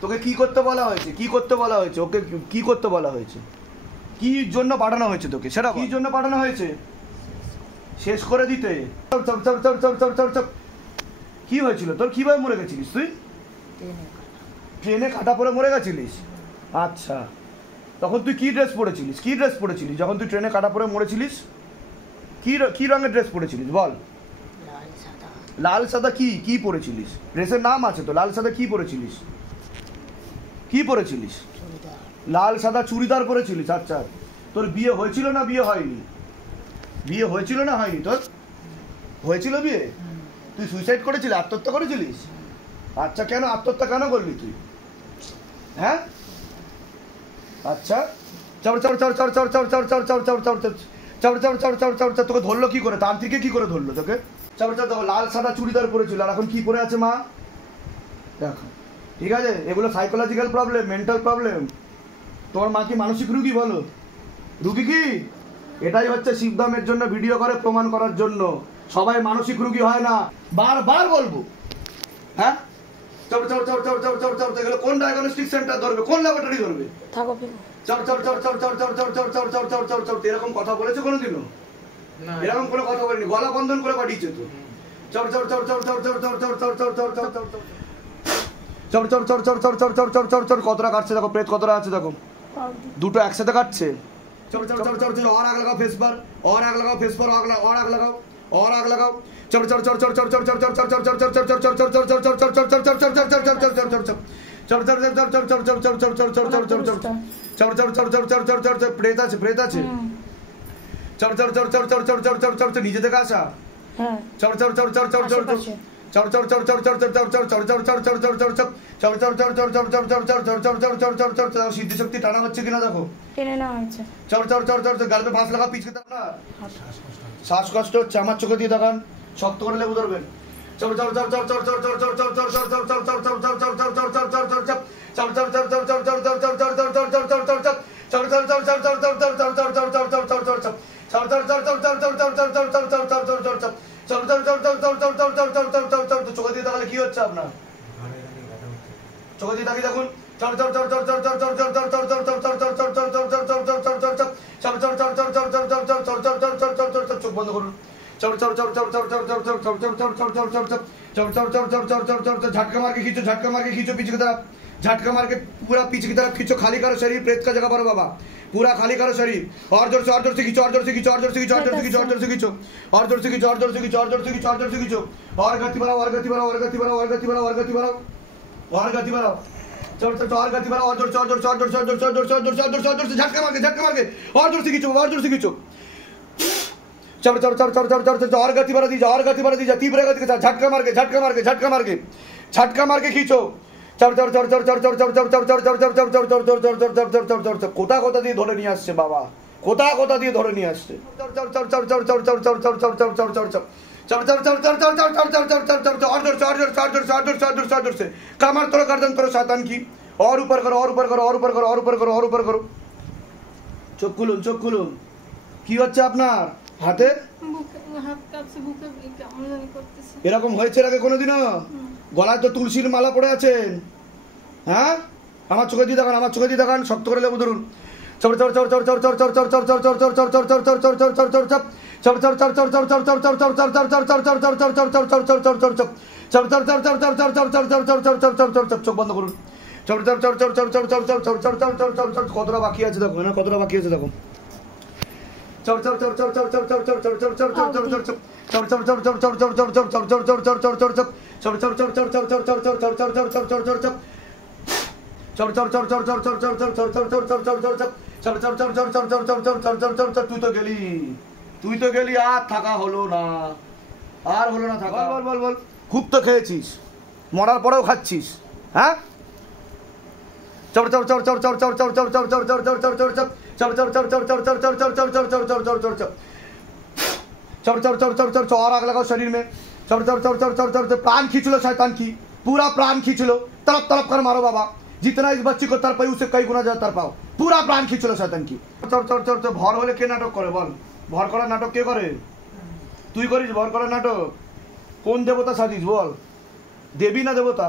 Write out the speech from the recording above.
তোকে কি করতে বলা হয়েছে, কি করতে বলা হয়েছে, ওকে কি করতে বলা হয়েছে, কি জন্য পাঠানো হয়েছে তোকে, সেটা কি জন্য পাঠানো হয়েছে? শেষ করে দিতে। কি হয়েছিল তোর, কিভাবে মরে গেছিলিস তুই? ট্রেনে কাটা পরে মরে গেছিলিস? আচ্ছা, তখন তুই কি ড্রেস পরেছিলিস, কি ড্রেস পরেছিলিস যখন তুই ট্রেনে কাটা পরে মরেছিলিস? কি রঙের ড্রেস পরেছিলিস বল? লাল সাদা। কি পরেছিলিস? ড্রেসের নাম আছে তো, লাল সাদা কি পরেছিলিস, কি পরেছিলিস? লাল সাদা চুড়িদার পরেছিলিস। আচ্ছা, তোর বিয়ে হয়েছিল না বিয়ে হয়নি? বিয়ে হয়েছিল না হয়নি? তোর হয়েছিল বিয়ে। তুই সুইসাইড করেছিলি, আত্মহত্যা করেছিলিস? আচ্ছা, কেন আত্মহত্যা কেন করলি তুই? হ্যাঁ, আচ্ছা, তোকে ধরলো কি করে, তান্ত্রিকে কি করে ধরলো তোকে? লাল সাদা চুড়িদার পরেছিল, আর এখন কি পরে আছে মা? দেখো, ঠিক আছে, এগুলো সাইকোলজিক্যাল প্রবলেম, মেন্টাল প্রবলেম। তোমার মা কি মানসিক রুগী? বলো, রুগী কি? এটাই হচ্ছে শিবধামের জন্য ভিডিও করে প্রমাণ করার জন্য। সবাই মানসিক রুগী হয় না, বারবার বলবো। হ্যাঁ, এগুলো কোন ডায়াগনস্টিক সেন্টার ধরবে, কোন ল্যাবরেটরি ধরবে? এরকম কথা বলেছে কোনোদিনও? এরকম কোনো কথা বলেনি, গলা বন্ধন করে পাঠিয়েছে তো। কতটা কাটছে দেখো, প্রেত কতটা আছে দেখো, দুটো একসাথে কাটছে। और आग लगाओ फेस पर, और आग लगाओ फेस पर, और आग लगाओ, और आग लगाओ। প্রেত আছে, প্রেত আছে। নিজে থেকে আসা। সিদ্ধি শক্তি টানা হচ্ছে কিনা দেখো, টেনে নেওয়া হয়েছে। গাল पे फांस लगा पीछे की तरफ ना, শ্বাসকষ্ট হচ্ছে, আমার চোখে দিয়ে দেখান, শক্ত করে লেবু ধরবেন। চোখে দিয়ে তাহলে কি হচ্ছে আপনার? চোখে দিয়ে তাকিয়ে দেখুন। চোখ বন্ধ করুন। झटका मार के खींचो, झटका मार के खींचो पीछे की तरफ, झटका मार के पूरा पीछे की तरफ खींचो, खाली करो शरीर, प्रेत का जगह भरो बाबा, पूरा खाली करो शरीर। और जोर से खींचो, और जोर से खींचो, और जोर से खींचो, और जोर से खींचो, और जोर से खींचो, और जोर से खींचो, और जोर से खींचो, और जोर से खींचो, और जोर से खींचो, और गति बढ़ाओ, और गति बढ़ाओ, और गति बढ़ाओ, और गति बढ़ाओ, और गति बढ़ाओ, और गति बढ़ाओ, और गति बढ़ाओ, और जोर से, और जोर से, और जोर से, और जोर से, और जोर से, और जोर से, और जोर से, और जोर से झटका मार के, और जोर से खींचो, और जोर से खींचो। और गति बढ़ा दीजिए, और गति बढ़ा दीजिए, तीव्र गति के साथ झटका मार के, झटका मार के, झटका मार के, झटका मार के खींचो। কোথা কোথা দিয়ে ধরে নিয়ে আসছে বাবা, কোথা কোথা দিয়ে ধরে নিয়ে আসছে। কামার তোর गर्दन তোর শয়তান কি, और ऊपर करो, और ऊपर करो, और ऊपर करो, और ऊपर करो, और ऊपर करो। চোখ খুলুন, চোখ খুলুন। কি হচ্ছে আপনার হাতে? এরকম হয়েছে আগে কোনোদিনও? গলায় তো তুলসীর মালা পড়ে আছেন। হ্যাঁ, আমার চোখে দিয়ে দেখান, আমার চোখে দিয়ে দেখান, শক্ত করে লেবু ধরুন। চোখ বন্ধ করুন। কতটা বাকি আছে দেখো, না কতটা বাকি আছে দেখো। তুই তো গেলি, আর থাকা হলো না, আর হলো না থাকা। বল বল বল, খুব তো খেয়েছিস, মরার পরেও খাচ্ছিস। হ্যাঁ, और आग लगाओ शरीर में। प्राण खींच लो शैतान की, पूरा प्राण खींच लो, तड़प तड़प कर मारो बाबा। जितना इस बच्ची को तड़पाई उसे कई गुना ज्यादा तड़पाओ, पूरा प्राण खींच लो शैतान की। भर হলে কে নাটক করে বল? ভর করার নাটক কে করে? তুই করিস ভর করার নাটক? কোন দেবতা সাজিস বল? দেবী না দেবতা?